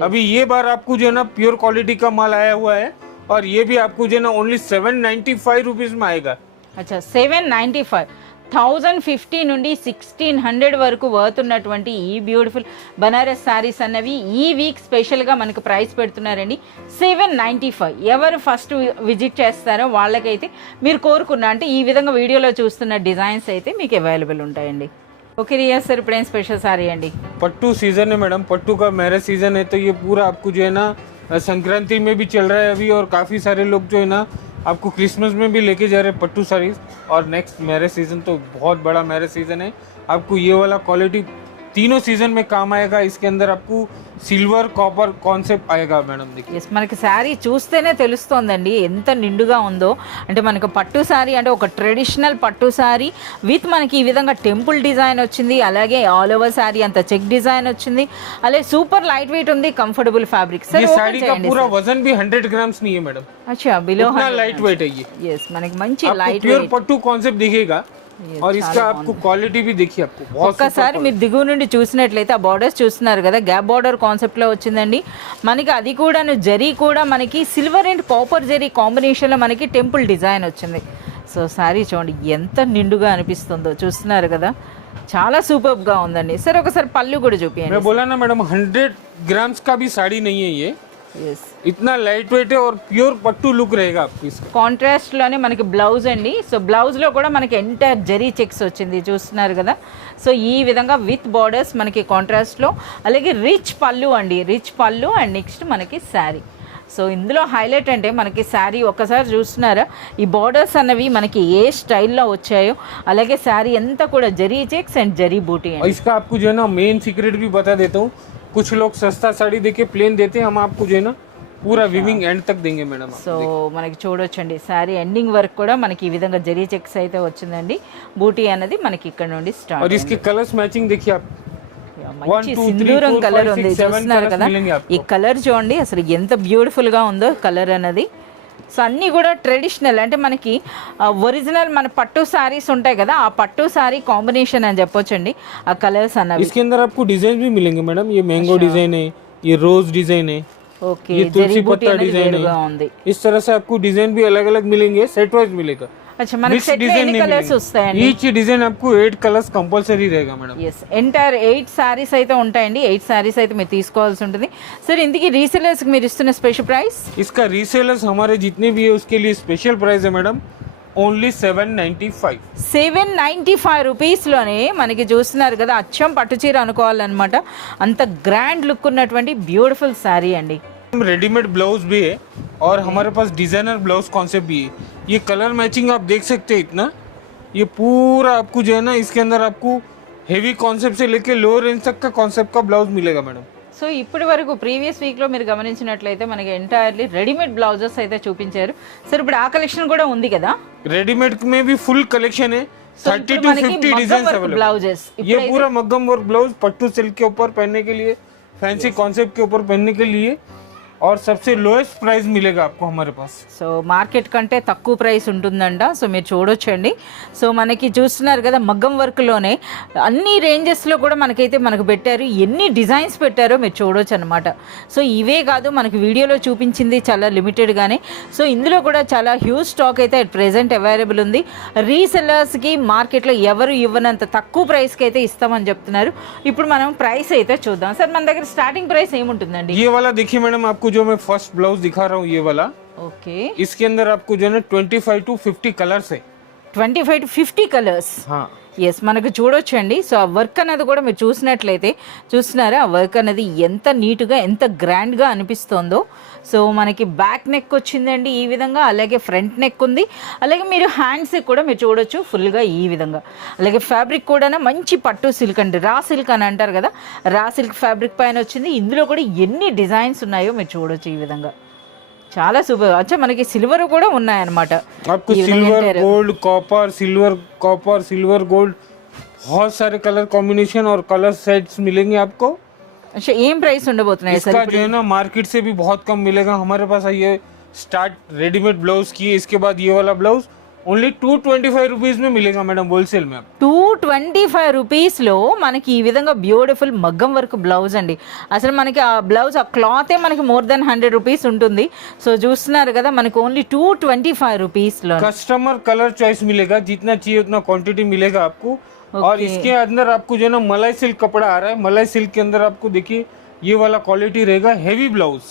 अभी ये बार आपको जो है ना प्योर क्वालिटी का माल आया हुआ है और ये भी आपको जो है ना ओनली 795 रुपीज में आएगा। అచ్చా 795, 1050 నుండి 1600 వరకు వర్త్ ఉన్నటువంటి ఈ బ్యూటిఫుల్ బనారస్ శారీస్ అన్నవి ఈ వీక్ స్పెషల్గా మనకు ప్రైస్ పెడుతున్నారండి 795. ఎవరు ఫస్ట్ విజిట్ చేస్తారో వాళ్ళకైతే మీరు కోరుకున్న అంటే ఈ విధంగా వీడియోలో చూస్తున్న డిజైన్స్ అయితే మీకు అవైలబుల్ ఉంటాయండి. ఓకే రియా సార్ ఇప్పుడేం స్పెషల్ సారీ అండి? पट्टू सीजन है मैडम, पट्टू का मैरिज सीजन है तो ये पूरा आपको जो है ना संक्रांति में भी चल रहा है अभी, और काफ़ी सारे लोग जो है ना आपको क्रिसमस में भी लेके जा रहे हैं पट्टू साड़ीज। और नेक्स्ट मैरिज सीजन तो बहुत बड़ा मैरिज सीजन है, आपको ये वाला क्वालिटी तीनों सीजन में काम आएगा। इसके अंदर आपको सिल्वर कॉपर कॉन्सेप्ट आएगा मैडम, देखिए। ఎస్, మనకి శారీ చూస్తేనే తెలుస్తోందండి ఎంత నిండుగా ఉందో. అంటే మనకు పట్టు శారీ అంటే ఒక ట్రెడిషనల్ పట్టు శారీ విత్ మనకి ఈ విధంగా టెంపుల్ డిజైన్ వచ్చింది, అలాగే ఆల్ ఓవర్ శారీ అంత చెక్ డిజైన్ వచ్చింది, అలాగే సూపర్ లైట్ వెయిట్ ఉంది, కంఫర్టబుల్ ఫ్యాబ్రిక్. ये साड़ी का पूरा वजन भी 100 ग्राम्स नहीं है मैडम, అచ్చా బిలో इतना लाइट वेट है ये। ఎస్, మనకి మంచి आपको లైట్ प्योर వెయిట్. पट्टू कॉन्सेप्ट दिखेगा और इसका आपको क्वालिटी भी देखिए, आपको बहुत ఒక్కసారి మీరు దిగువ నుండి చూసినట్లయితే ఆ బార్డర్స్ చూస్తున్నారు కదా, గ్యాప్ బార్డర్ కాన్సెప్ట్ లో వచ్చిందండి మనకి. అది కూడాను జరీ కూడా మనకి silver and copper zari combination లో మనకి టెంపుల్ డిజైన్ వచ్చింది. సో శారీ చూడండి ఎంత నిండుగా అనిపిస్తుందో, చూస్తున్నారు కదా, చాలా సూపర్ గా ఉందండి. సరే ఒకసారి పళ్ళు కూడా చూపియండి. मैं बोला ना मैडम 100 ग्राम्स का भी साड़ी नहीं है ये, ఎస్, इतना लाइट वेट है और प्योर पट्टू लुक रहेगा आपको इसका। కాంట్రాస్ట్ లోనే మనకి బ్లౌజ్ అండి. సో బ్లౌజ్ లో కూడా మనకి ఎంటైర్ జరీ చెక్స్ వచ్చింది, చూస్తున్నారు కదా. సో ఈ విధంగా విత్ బార్డర్స్ మనకి కాంట్రాస్ట్ లో, అలాగే రిచ్ పళ్ళు అండి, రిచ్ పళ్ళు అండ్ నెక్స్ట్ మనకి శారీ. సో ఇందులో హైలైట్ అంటే మనకి శారీ ఒక్కసారి చూస్తున్నారా, ఈ బార్డర్స్ అన్నవి మనకి ఏ స్టైల్లో వచ్చాయో, అలాగే శారీ అంతా కూడా జరీ చెక్స్ అండ్ జరీ బూటీ और అండి. इसका आपको जो है ना मेन सीक्रेट भी बता देता हूँ। कुछ लोग सस्ता साड़ी देके प्लेन देते हैं, हम आपको जो है ना पूरा विविंग एंड तक देंगे मैडम। సో మనకి చూడొచ్చండి శారీ ఎండింగ్ వరకు కూడా మనకి ఈ విధంగా జరీ చెక్స్ అయితే వచ్చిందండి. బూటీ అనేది మనకి ఇక్కడ నుండి और స్టార్ట్. इसकी कलर्स मैचिंग देखिए आप, మంచి 1, 2, 3, సింధూరం 4, కలర్ 5, ఉంది, 6, 7 చూస్తున్నారు colours కదా. मिलेंगे आपको। ఈ కలర్ చూడండి అసలు ఎంత బ్యూటిఫుల్ గా ఉందో కలర్ అనేది. సో అన్నీ కూడా ట్రెడిషనల్ అంటే మనకి ఒరిజినల్ మన పట్టు సారీస్ ఉంటాయి కదా, ఆ పట్టు సారీ కాంబినేషన్ అని చెప్పొచ్చండి ఆ కలర్స్ అన్నవి. इसके अंदर आपको डिजाइन भी मिलेंगे मैडम, ये मैंगो डिजाइन है, ये रोज डिजाइन है, ఓకే, ये జరీ तुलसी బూటీ पत्ता అనేది डिजाइन వేరుగా है। ఉంది. इस तरह से आपको डिजाइन भी अलग अलग मिलेंगे, सेट वाइज मिलेगा। అచ్చా, మనకి Mixed సెట్ లో डिजाइन ఎన్ని नहीं కలర్స్ मिलेंगे, వస్తాయండి? ईच डिजाइन आपको 8 कलर्स कंपलसरी रहेगा मैडम। ఎస్, ఎంటైర్ 8 సారీస్ అయితే ఉంటాయండి. 8 సారీస్ అయితే మీరు తీసుకోవాల్సి ఉంటుంది. సరే ఇంతకీ రీసేలర్స్ కి మీరు ఇస్తున్న స్పెషల్ ప్రైస్? इसका रीसेलर्स हमारे जितने भी है उसके लिए स्पेशल प्राइस है मैडम, ఓన్లీ 795। 795 రూపీస్లోనే మనకి చూస్తున్నారు కదా, అచ్చం పట్టు చీర అనుకోవాలన్నమాట. అంత గ్రాండ్ లుక్ ఉన్నటువంటి బ్యూటిఫుల్ శారీ అండి. रेडीमेड ब्लाउज भी है और हमारे पास डिजाइनर ब्लाउज कॉन्सेप्ट भी है। ये कलर मैचिंग आप देख सकते हैं इतना, ये पूरा आपको जो है ना इसके अंदर आपको हेवी कॉन्सेप्ट से लेके लो रेंज तक का कॉन्सेप्ट का ब्लाउज मिलेगा मैडम। సో ఇప్పటి వరకు ప్రీవియస్ వీక్లో మీరు గమనించినట్లయితే మనకి ఎంటైర్లీ రెడీమేడ్ బ్లౌజెస్ అయితే చూపించారు. సరే ఇప్పుడు ఆ కలెక్షన్ కూడా ఉంది కదా, रेडीमेड में भी फुल कलेक्शन है, 30 to 50 डिजाइन अवेलेबल। ब्लाउजेस ये पूरा मग्गम वर्क ब्लाउज पट्टू सिल्क के ऊपर पहनने के लिए, फैंसी कॉन्सेप्ट के ऊपर पहनने के लिए, और सबसे लोएस्ट प्राइस मिलेगा आपको हमारे पास। సో మార్కెట్ కంటే తక్కువ ప్రైస్ ఉంటుందంట. సో మీరు చూడొచ్చండి. సో మనకి చూస్తున్నారు కదా, మగ్గం వర్క్లోనే అన్ని రేంజెస్లో కూడా మనకు పెట్టారు. ఎన్ని డిజైన్స్ పెట్టారో మీరు చూడొచ్చు అనమాట. సో ఇవే కాదు, మనకి వీడియోలో చూపించింది చాలా లిమిటెడ్గానే. సో ఇందులో కూడా చాలా హ్యూజ్ స్టాక్ అయితే అట్ ప్రెజెంట్ అవైలబుల్ ఉంది. రీసెల్లర్స్కి మార్కెట్లో ఎవరు ఇవ్వనంత తక్కువ ప్రైస్కి అయితే ఇస్తామని చెప్తున్నారు. ఇప్పుడు మనం ప్రైస్ అయితే చూద్దాం. సార్ మన దగ్గర స్టార్టింగ్ ప్రైస్ ఏముంటుందండి? ये वाला देखिए मैडम, आपको जो मैं फर्स्ट ब्लाउज दिखा रहा हूँ ये वाला, ఓకే, इसके अंदर आपको जो है ना 25 to 50 कलर्स है। 25 to 50 కలర్స్. हाँ, ఎస్, మనకు చూడొచ్చండి. సో ఆ వర్క్ అనేది కూడా మీరు చూసినట్లయితే చూస్తున్నారా, ఆ వర్క్ అనేది ఎంత నీట్గా ఎంత గ్రాండ్గా అనిపిస్తుందో. సో మనకి బ్యాక్ నెక్ వచ్చిందండి ఈ విధంగా, అలాగే ఫ్రంట్ నెక్ ఉంది, అలాగే మీరు హ్యాండ్స్ కూడా మీరు చూడొచ్చు ఫుల్గా ఈ విధంగా. అలాగే ఫ్యాబ్రిక్ కూడా మంచి పట్టు సిల్క్ అండి, రా సిల్క్ అని అంటారు కదా, రా సిల్క్ ఫ్యాబ్రిక్ పైన వచ్చింది. ఇందులో కూడా ఎన్ని డిజైన్స్ ఉన్నాయో మీరు చూడొచ్చు ఈ విధంగా, చాలా సూపర్. అచ్చా, మనకి సిల్వర్ కూడా ఉన్నాయన్నమాట. आपको silver gold copper, silver copper silver gold, बहुत सारे कलर कॉम्बिनेशन और कलर सेट्स मिलेंगे आपको। अच्छा, ఏం ప్రైస్ ఉండబోతున్నాయి సార్? इसका जो है ना मार्केट से भी बहुत कम मिलेगा हमारे पास। ये स्टार्ट रेडीमेड ब्लाउज की, इसके बाद ये वाला ब्लाउज ఓన్లీ 225 రూపీస్ में मिलेगा मैडम, होलसेल में। 225 రూపీస్లో మనకి ఈ విధంగా బ్యూటిఫుల్ మగ్గం వర్క్ బ్లౌజ్ అండి. అసలు మనకి ఆ బ్లౌజ్ ఆ క్లాతే మనకి మోర్ దెన్ 100 రూపీస్ ఉంటుంది. సో చూస్తున్నారు కదా, మనకి ఓన్లీ 225 రూపీస్లో कस्टमर कलर चॉइस मिलेगा, जितना चाहिए उतना क्वांटिटी मिलेगा आपको। और इसके अंदर आपको जो है ना मलाई सिल्क कपड़ा आ रहा है, मलाई सिल्क के अंदर आपको देखिए ये वाला क्वालिटी रहेगा, हेवी ब्लाउज।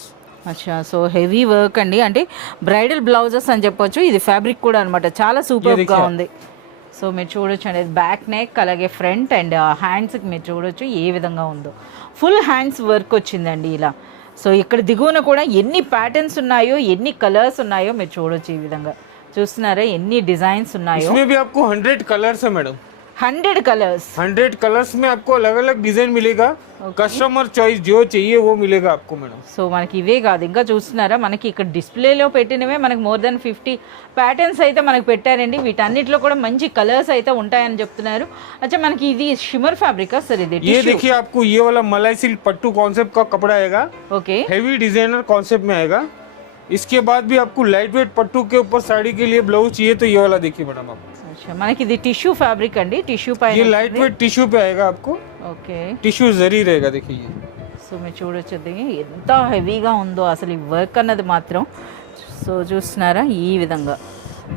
అచ్చా, సో హెవీ వర్క్ అండి, అంటే బ్రైడల్ బ్లౌజెస్ అని చెప్పొచ్చు. ఇది ఫ్యాబ్రిక్ కూడా అనమాట, చాలా సూపర్గా ఉంది. సో మీరు చూడొచ్చు అండి, బ్యాక్ నెక్ అలాగే ఫ్రంట్ అండ్ హ్యాండ్స్కి మీరు చూడొచ్చు ఏ విధంగా ఉందో. ఫుల్ హ్యాండ్స్ వర్క్ వచ్చిందండి ఇలా. సో ఇక్కడ దిగువన కూడా ఎన్ని ప్యాటర్న్స్ ఉన్నాయో, ఎన్ని కలర్స్ ఉన్నాయో మీరు చూడొచ్చు ఈ విధంగా. చూస్తున్నారా ఎన్ని డిజైన్స్ ఉన్నాయో. इसमें भी आपको 100 कलर्स है मैडम, 100 కలర్స్. 100 कलर्स में आपको अलग अलग डिजाइन मिलेगा. कस्टमर चॉइस जो चाहिए वो मिलेगा आपको मैडम. సో మనకి ఇవే కాదు, ఇంకా చూస్తున్నారా మనకి ఇక్కడ డిస్ప్లేలో పెట్టినవే మనకి మోర్ దెన్ 50 ప్యాటర్న్స్ అయితే మనకు పెట్టారండి. వీటన్నిటిలో కూడా మంచి కలర్స్ అయితే ఉంటాయని చెప్తున్నారు. అచ్చా మనకి ఇది షిమ్మర్ ఫ్యాబ్రికా సార్? ఇది ये देखिए आपको ये वाला मलाई सिल्क पट्टू कॉन्सेप्ट का कपड़ा आएगा. ఓకే. हेवी डिजाइनर कॉन्सेप्ट में आएगा. इसके बाद भी आपको लाइट वेट पट्टू के ऊपर साड़ी के लिए ब्लाउज चाहिए तो ये वाला देखिए मैडम आप. अच्छा మనకి ఇది టిష్యూ ఫ్యాబ్రిక్ అండి. టిష్యూ పైన ये लाइट वेट टिश्यू पे आएगा आपको. ఓకే. టిష్యూ జరీ रहेगा देखिए ये. సో మీరు చూడొచ్చు ఎంత హెవీగా ఉందో అసలు ఈ వర్క్ అన్నది మాత్రం. సో చూస్తున్నారా ఈ విధంగా.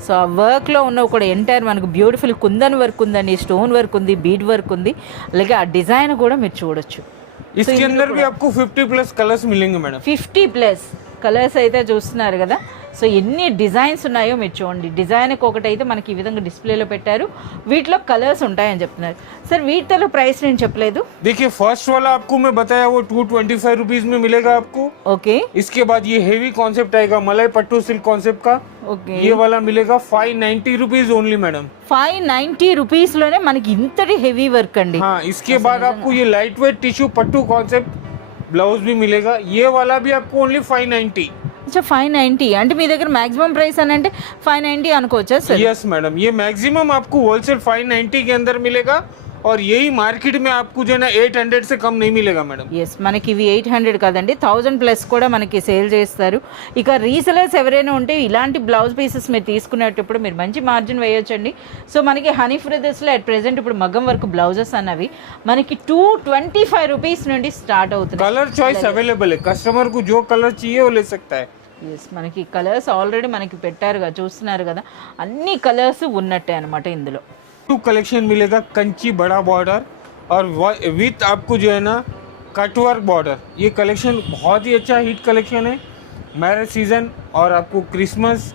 సో ఆ వర్క్లో ఉన్న కూడా ఎంటైర్ మనకు బ్యూటిఫుల్ కుందన్ వర్క్ ఉందండి, స్టోన్ వర్క్ ఉంది, బీడ్ వర్క్ ఉంది, అలాగే ఆ డిజైన్ కూడా మీరు చూడొచ్చు. इसके अंदर भी आपको 50+ कलर्स मिलेंगे मैडम. 50+ కలర్స్ అయితే చూస్తున్నారు కదా. సో ఎన్ని డిజైన్స్ ఉన్నాయో మీరు చూడండి. డిజైన్కి ఒకటి అయితే మనకి ఈ విధంగా డిస్ప్లేలో పెట్టారు. వీటిలో కలర్స్ ఉంటాయని చెప్తున్నారు. సార్ వీటిలో ప్రైస్ నేను చెప్పలేదు. देखिए फर्स्ट वाला आपको मैं बताया वो 225 रुपीज में मिलेगा आपको. ఓకే. इसके बाद ये हेवी कॉन्सेप्ट आएगा मलाई पट्टू सिल्क कॉन्सेप्ट का. ఓకే. ये वाला मिलेगा 590 रुपीज ओनली मैडम. 590 రూపీస్లోనే మనకి ఇంతటి హెవీ వర్క్ అండి. हाँ इसके बाद आपको ये light weight tissue pattu concept blouse भी मिलेगा. ये वाला भी आपको ओनली 590. अच्छा 590 అంటే మీ దగ్గర మాక్సిమం ప్రైస్ అని అంటే 590 అనుకోవచ్చా సార్? यस मैडम ये मैक्सिमम आपको होलसेल 590 के अंदर मिलेगा और यही मार्केट में आपको जो है ना 800 से कम नहीं मिलेगा मैडम. ఎస్ మనకి ఇవి 800 కాదండి 1000+ కూడా మనకి సేల్ చేస్తారు. ఇక రీసెలర్స్ ఎవరైనా ఉంటే ఇలాంటి బ్లౌజ్ పీసెస్ మీరు తీసుకునేటప్పుడు మీరు మంచి మార్జిన్ వేయొచ్చండి. సో మనకి హనీ బ్రదర్స్లో అట్ ప్రెజెంట్ ఇప్పుడు మగ్గం వర్క్ బ్లౌజెస్ అన్నవి మనకి 225 రూపీస్ నుండి స్టార్ట్ అవుతుంది. कलर चॉइस अवेलेबल है. कस्टमर को जो कलर चाहिए वो ले सकता है. ఎస్ మనకి కలర్స్ ఆల్రెడీ మనకి పెట్టారుగా, చూస్తున్నారు కదా, అన్ని కలర్స్ ఉన్నట్టే అనమాట ఇందులో. टू कलेक्शन मिलेगा कंची बड़ा बॉर्डर और विथ आपको जो है ना कटवर्क बॉर्डर. ये कलेक्शन बहुत ही अच्छा हिट कलेक्शन है. मैरिज सीजन और आपको क्रिसमस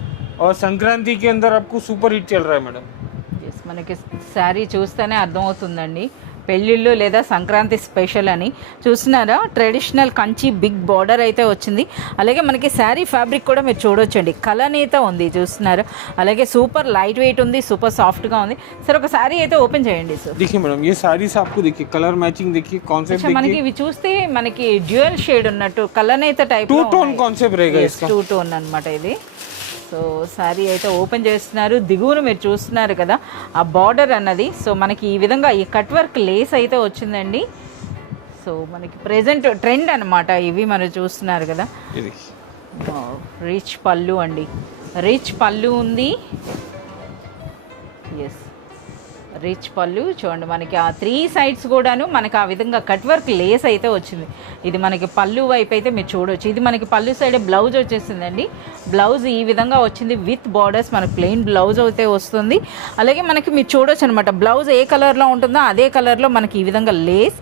और संक्रांति के अंदर आपको सुपर हिट चल रहा है मैडम. ఎస్ మనకి శారీ చూస్తేనే అర్థమవుతుందండి పెళ్ళిళ్ళు లేదా సంక్రాంతి స్పెషల్ అని. చూస్తున్నారా ట్రెడిషనల్ కంచి బిగ్ బార్డర్ అయితే వచ్చింది. అలాగే మనకి శారీ ఫ్యాబ్రిక్ కూడా మీరు చూడొచ్చండి, కలనేత ఉంది చూస్తున్నారా. అలాగే సూపర్ లైట్ వెయిట్ ఉంది, సూపర్ సాఫ్ట్గా ఉంది. సార్ ఒక శారీ అయితే ఓపెన్ చేయండి సార్. देखिए मैडम ये साड़ीज आपको देखिए कलर मैचिंग देखिए कॉन्सेप्ट మనకి देखिए ఇవి చూస్తే మనకి డ్యూయల్ షేడ్ ఉన్నట్టు కలనేత టైప్ 2 टोन कॉन्सेप्ट रहेगा इसका. 2 టోన్ అనమాట ఇది. సో శారీ అయితే ఓపెన్ చేస్తున్నారు. దిగువను మీరు చూస్తున్నారు కదా ఆ బార్డర్ అన్నది. సో మనకి ఈ విధంగా ఈ కట్ వర్క్ లేస్ అయితే వచ్చిందండి. సో మనకి ప్రెజెంట్ ట్రెండ్ అనమాట ఇవి మనం చూస్తున్నారు కదా. ये देखिए రిచ్ పళ్ళు అండి, రిచ్ పళ్ళు ఉంది. ఎస్ రిచ్ పళ్ళు చూడండి మనకి ఆ 3 సైడ్స్ కూడాను మనకి ఆ విధంగా కట్ వర్క్ లేస్ అయితే వచ్చింది. ఇది మనకి పళ్ళు వైపు అయితే మీరు చూడవచ్చు. ఇది మనకి పళ్ళు సైడ్ బ్లౌజ్ వచ్చేసిందండి. బ్లౌజ్ ఈ విధంగా వచ్చింది విత్ బార్డర్స్, మనకి ప్లెయిన్ బ్లౌజ్ అయితే వస్తుంది. అలాగే మనకి మీరు చూడొచ్చు అనమాట బ్లౌజ్ ఏ కలర్లో ఉంటుందో అదే కలర్లో మనకి ఈ విధంగా లేస్,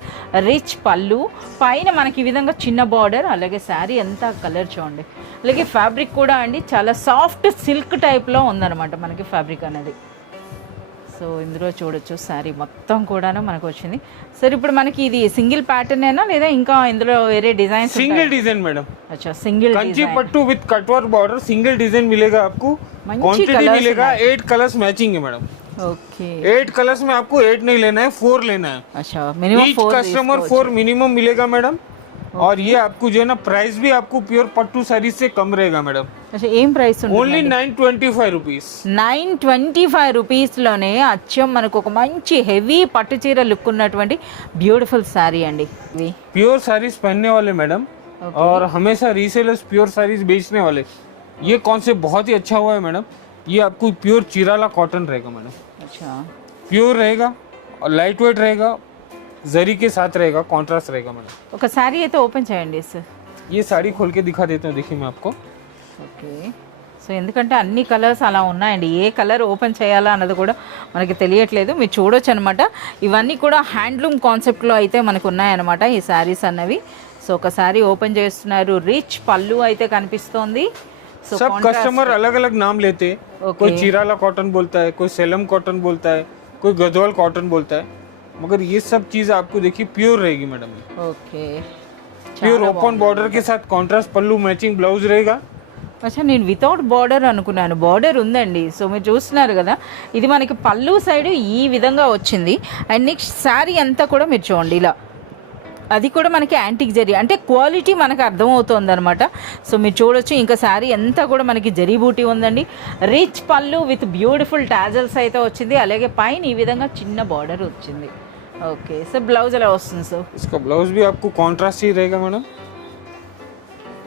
రిచ్ పళ్ళు, పైన మనకి ఈ విధంగా చిన్న బార్డర్. అలాగే శారీ అంతా కలర్ చూడండి. అలాగే ఫ్యాబ్రిక్ కూడా అండి చాలా సాఫ్ట్ సిల్క్ టైప్లో ఉందన్నమాట మనకి ఫ్యాబ్రిక్ అనేది. సో ఇందులో చూడొచ్చు శారీ మొత్తం కూడాను మనకు వచ్చింది. సార్ ఇప్పుడు మనకి ఇది సింగిల్ ప్యాటర్న్ అయినా లేదా ఇంకా ఇందులో వేరే డిజైన్స్? Single design madam. अच्छा single Kanchi pattu with cutwork border single design मिलेगा आपको. मंची क्वांटिटी colours मिलेगा 8 कलर्स मैचिंग है मैडम. ओके 8 कलर्स में आपको 8 नहीं लेना है 4 लेना है. अच्छा मिनिमम ईच कस्टमर 4 मिनिमम मिलेगा मैडम. और ये आपको जो है ना प्राइस भी आपको प्योर पट्टू साड़ी से कम रहेगा मैडम. अच्छा ఏం ప్రైస్ ఉంది? Only 925 rupees. 925 రూపీస్లోనే అచ్చం మనకు ఒక మంచి హెవీ పట్టు చీర లుక్ ఉన్నటువంటి బ్యూటిఫుల్ శారీ అండి. ఇవి प्योर साड़ीज पहनने वाले मैडम और हमेशा रीसेलर्स प्योर साड़ीज बेचने वाले. ये कॉन्सेप्ट बहुत ही अच्छा हुआ है मैडम. ये आपको प्योर चिराला कॉटन रहेगा मैडम. अच्छा प्योर रहेगा और लाइट वेट रहेगा, जरी के साथ रहेगा, कॉन्ट्रास्ट रहेगा मैडम. ఒక శారీ అయితే ఓపెన్ చేయండి సార్. ये साड़ी खोल के दिखा देता हूँ देखिए मैं आपको. ఓకే సో ఎందుకంటే అన్ని కలర్స్ అలా ఉన్నాయండి, ఏ కలర్ ఓపెన్ చేయాలా అన్నది కూడా మనకి తెలియట్లేదు. మీరు చూడొచ్చు అనమాట. ఇవన్నీ కూడా హ్యాండ్లూమ్ కాన్సెప్ట్లో అయితే మనకు ఉన్నాయన్నమాట ఈ శారీస్ అన్నవి. సో ఒక శారీ ఓపెన్ చేస్తున్నారు, రిచ్ పళ్ళు అయితే కనిపిస్తోంది. సో सब कस्टमर अलग अलग नाम लेते हैं. कोई चिराला कॉटन बोलता है, कोई सेलम कॉटन बोलता है, कोई गदवाल कॉटन बोलता है. मगर ये सब चीज़ आपको देखिए प्योर रहेगी madam. Okay pure open border के साथ कॉन्ट्रास्ट पल्लू मैचिंग ब्लाउज रहेगा. అచ్చా నేను వితౌట్ బార్డర్ అనుకున్నాను, బార్డర్ ఉందండి. సో మీరు చూస్తున్నారు కదా, ఇది మనకి పళ్ళు సైడ్ ఈ విధంగా వచ్చింది. అండ్ నెక్స్ట్ శారీ అంతా కూడా మీరు చూడండి ఇలా, అది కూడా మనకి యాంటిక్ జరీ, అంటే క్వాలిటీ మనకు అర్థమవుతుంది అనమాట. సో మీరు చూడొచ్చు, ఇంకా శారీ అంతా కూడా మనకి జరీ బూటీ ఉందండి. రిచ్ పళ్ళు విత్ బ్యూటిఫుల్ టాజల్స్ అయితే వచ్చింది. అలాగే పైన ఈ విధంగా చిన్న బార్డర్ వచ్చింది. ఓకే, సో బ్లౌజ్ ఎలా వస్తుంది సార్? इसका ब्लाउज भी आपको कॉन्ट्रास्ट ही रहेगा मैडम.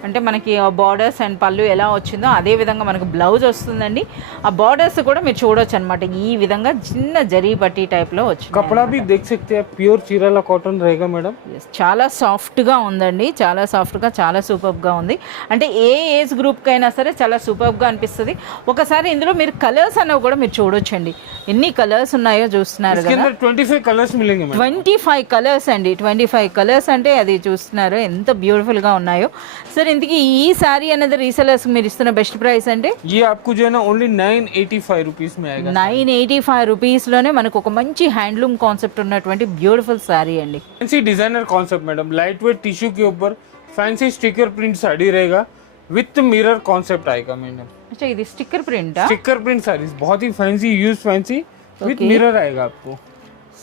అంటే మనకి ఆ బార్డర్స్ అండ్ పళ్ళు ఎలా వచ్చిందో అదే విధంగా మనకు బ్లౌజ్ వస్తుందండి. ఆ బార్డర్స్ కూడా మీరు చూడొచ్చు అనమాట, ఈ విధంగా చిన్న జరీ పట్టీ టైప్లో వచ్చింది. कपड़ा भी देख सकते हैं, प्योर चीराला कॉटन रहेगा मैडम. చాలా సాఫ్ట్గా ఉందండి, చాలా సాఫ్ట్గా, చాలా సూపర్గా ఉంది. అంటే ఏ ఏజ్ గ్రూప్కి అయినా సరే చాలా సూపర్గా అనిపిస్తుంది. ఒకసారి ఇందులో మీరు కలర్స్ అనేవి కూడా మీరు చూడొచ్చండి, ఎన్ని కలర్స్ ఉన్నాయో చూస్తున్నారు इसके కదా. अंदर 25 कलर्स मिलेंगे मैडम. 25 కలర్స్ అండి, 25 కలర్స్ అంటే అది చూస్తున్నారు ఎంత బ్యూటిఫుల్గా ఉన్నాయో. సరే ఇంతకీ ఈ శారీ అనేది రీసెలర్స్ మీరు ఇస్తున్న బెస్ట్ ప్రైస్ అంటే? ये आपको जो है ना ओनली 985 रुपीस में आएगा. 985 రూపీస్లోనే మనకు ఒక మంచి హ్యాండ్లూమ్ కాన్సెప్ట్ ఉన్నటువంటి బ్యూటిఫుల్ శారీ అండి. Fancy designer concept madam, light weight tissue के ऊपर फैंसी स्टिकर प्रिंट साड़ी रहेगा विथ मिरर कॉन्सेप्ट आएगा मैडम. अच्छा ఇది స్టిక్కర్ ప్రింటా? स्टिकर प्रिंट साड़ीज बहुत ही fancy, use fancy with mirror आएगा आपको.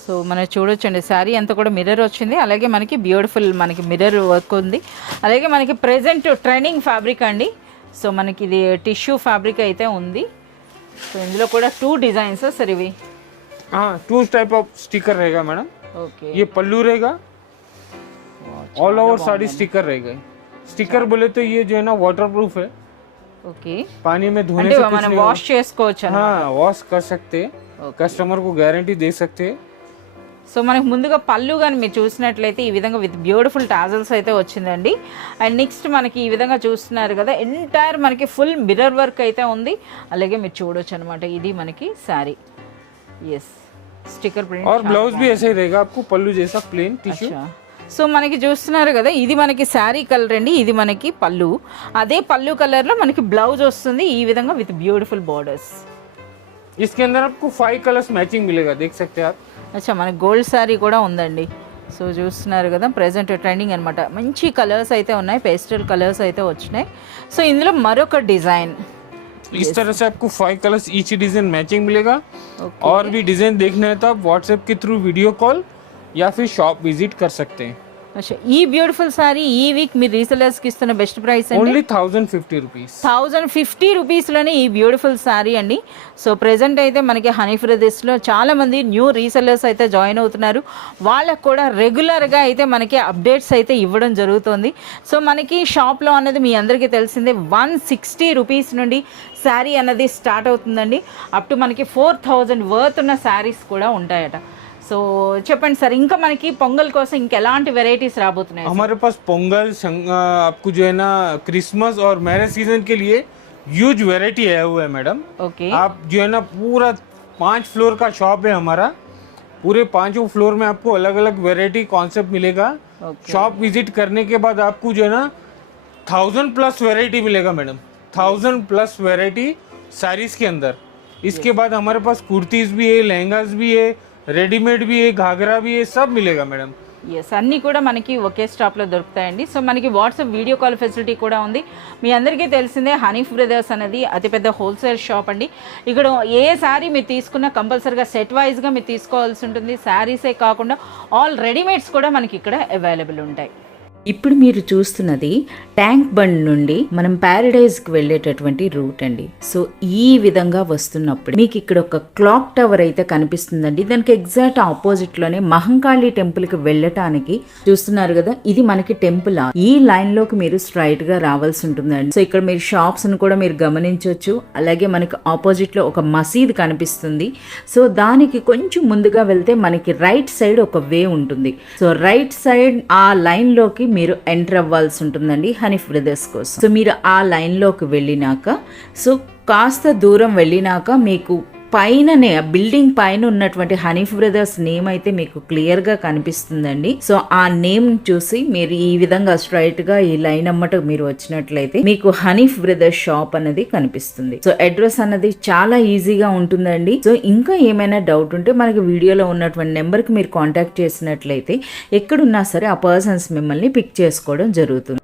సో మనం చూడొచ్చండి, శారీ అంతా కూడా మిర్రర్ వచ్చింది. అలాగే మనకి బ్యూటిఫుల్ మనకి మిర్రర్ వర్క్ ఉంది. అలాగే మనకి ప్రెజెంట్ ట్రెండింగ్ ఫ్యాబ్రిక్ అండి. సో మనకి ఇది టిష్యూ ఫ్యాబ్రిక్ అయితే ఉంది. సో ఇందులో కూడా 2 డిజైన్స్ సర్ ఇవి. हाँ, 2 टाइप ऑफ स्टिकर रहेगा मैडम. ఓకే, ये पल्लू रहेगा, ऑल ओवर साड़ी स्टिकर रहेगा. स्टिकर बोले तो ये जो है ना वाटर प्रूफ है, ఓకే, पानी में धोने అంటే से कुछ మనం नहीं వాష్ చేసుకోవచ్చు होगा. అన్నమాట. हाँ, वॉश कर सकते हैं, कस्टमर को गारंटी दे सकते हैं. సో మనకు ముందుగా పళ్ళు కానీ మీరు చూసినట్లయితే ఈ విధంగా విత్ బ్యూటిఫుల్ టాజల్స్ అయితే వచ్చిందండి. అండ్ నెక్స్ట్ మనకి ఈ విధంగా చూస్తున్నారు కదా, ఎంటైర్ మనకి ఫుల్ మిర్రర్ వర్క్ అయితే ఉంది. అలాగే మీరు చూడొచ్చు అనమాట, ఇది మనకి శారీ. Yes, sticker print. और ब्लाउज भी ऐसा ही रहेगा आपको, पल्लू जैसा प्लेन टिश्यू. సో మనకి చూస్తున్నారు కదా, ఇది మనకి శారీ కలర్ అండి, ఇది మనకి పళ్ళు. అదే పళ్ళు కలర్లో మనకి బ్లౌజ్ వస్తుంది ఈ విధంగా విత్ బ్యూటిఫుల్ బార్డర్స్. इसके अंदर आपको 5 कलर्स मैचिंग मिलेगा, देख सकते हैं आप. అచ్చా మనకి గోల్డ్ శారీ కూడా ఉందండి. సో చూస్తున్నారు కదా, ప్రెజెంట్ ట్రెండింగ్ అనమాట. మంచి కలర్స్ అయితే ఉన్నాయి, పేస్టల్ కలర్స్ అయితే వచ్చినాయి. సో ఇందులో మరొక డిజైన్, इस तरह से आपको 5 कलर्स ईच डिजाइन मैचिंग मिलेगा. और भी डिजाइन देखना है तो आप व्हाट्सएप के थ्रू वीडियो कॉल या फिर शॉप विजिट कर सकते हैं. అచ్చా ఈ బ్యూటిఫుల్ శారీ ఈ వీక్ మీరు రీసెలర్స్కి ఇస్తున్న బెస్ట్ ప్రైస్ అండి? Only 1050 rupees. 1050 రూపీస్లోనే ఈ బ్యూటిఫుల్ శారీ అండి. సో ప్రెజెంట్ అయితే మనకి హనీ ఫ్రెదర్స్లో చాలామంది న్యూ రీసెలర్స్ అయితే జాయిన్ అవుతున్నారు. వాళ్ళకు కూడా రెగ్యులర్గా అయితే మనకి అప్డేట్స్ అయితే ఇవ్వడం జరుగుతుంది. సో మనకి షాప్లో అనేది మీ అందరికీ తెలిసిందే 160 రూపీస్ నుండి శారీ అన్నది స్టార్ట్ అవుతుందండి. అప్ టు మనకి 4000 వర్త్ ఉన్న శారీస్ కూడా ఉంటాయట. సో చెప్పండి సార్, ఇంకా మనకి పొంగల్ కోసం ఇంకెలాంటి వెరైటీస్ రాబోతున్నాయి? हमारे पास पोंगल आपको जो है ना क्रिसमस और मैरिज सीजन के लिए ह्यूज वैरायटी आया हुआ है मैडम. ओके, आप जो है ना पूरा 5 फ्लोर का शॉप है हमारा, पूरे 5 फ्लोर में आपको अलग अलग वैरायटी कॉन्सेप्ट मिलेगा. शॉप विजिट करने के बाद आपको जो है ना 1000+ वैरायटी मिलेगा मैडम, 1000+ वैरायटी साड़ीज के अंदर. इसके बाद हमारे पास कुर्तीज भी है, लहंगाज भी है, రెడీమేడ్ भी है, घाघरा भी है, सब मिलेगा मैडम. ఎస్, అన్నీ కూడా మనకి ఒకే స్టాప్లో దొరుకుతాయండి. సో మనకి వాట్సాప్ వీడియో కాల్ ఫెసిలిటీ కూడా ఉంది. మీ అందరికీ తెలిసిందే హనీ బ్రదర్స్ అనేది అతిపెద్ద హోల్సేల్ షాప్ అండి. ఇక్కడ ఏ శారీ మీరు తీసుకున్నా కంపల్సరీగా సెట్ వైజ్గా మీరు తీసుకోవాల్సి ఉంటుంది. శారీసే కాకుండా ఆల్ రెడీమేడ్స్ కూడా మనకి ఇక్కడ అవైలబుల్ ఉంటాయి. ఇప్పుడు మీరు చూస్తున్నది ట్యాంక్ బండ్ నుండి మనం ప్యారడైజ్కి వెళ్ళేటటువంటి రూట్ అండి. సో ఈ విధంగా వస్తున్నప్పుడు మీకు ఇక్కడ ఒక క్లాక్ టవర్ అయితే కనిపిస్తుందండి. దానికి ఎగ్జాక్ట్ ఆపోజిట్లోనే మహంకాళి టెంపుల్కి వెళ్ళటానికి చూస్తున్నారు కదా, ఇది మనకి టెంపుల్. ఈ లైన్లోకి మీరు స్ట్రైట్గా రావాల్సి ఉంటుందండి. సో ఇక్కడ మీరు షాప్స్ను కూడా మీరు గమనించవచ్చు. అలాగే మనకి ఆపోజిట్లో ఒక మసీద్ కనిపిస్తుంది. సో దానికి కొంచెం ముందుగా వెళ్తే మనకి రైట్ సైడ్ ఒక వే ఉంటుంది. సో రైట్ సైడ్ ఆ లైన్లోకి మీరు ఎంటర్ అవ్వాల్సి ఉంటుందండి హనీ బ్రదర్స్ కోసం. సో మీరు ఆ లైన్లోకి వెళ్ళినాక, సో కాస్త దూరం వెళ్ళినాక మీకు పైననే బిల్డింగ్ పైన ఉన్నటువంటి హనీ బ్రదర్స్ నేమ్ అయితే మీకు క్లియర్గా కనిపిస్తుందండి. సో ఆ నేమ్ చూసి మీరు ఈ విధంగా స్ట్రైట్ గా ఈ లైన్ అమ్మట మీరు వచ్చినట్లయితే మీకు హనీ బ్రదర్స్ షాప్ అనేది కనిపిస్తుంది. సో అడ్రస్ అన్నది చాలా ఈజీగా ఉంటుందండి. సో ఇంకా ఏమైనా డౌట్ ఉంటే మనకి వీడియోలో ఉన్నటువంటి నెంబర్కి మీరు కాంటాక్ట్ చేసినట్లయితే ఎక్కడున్నా సరే ఆ పర్సన్స్ మిమ్మల్ని పిక్ చేసుకోవడం జరుగుతుంది.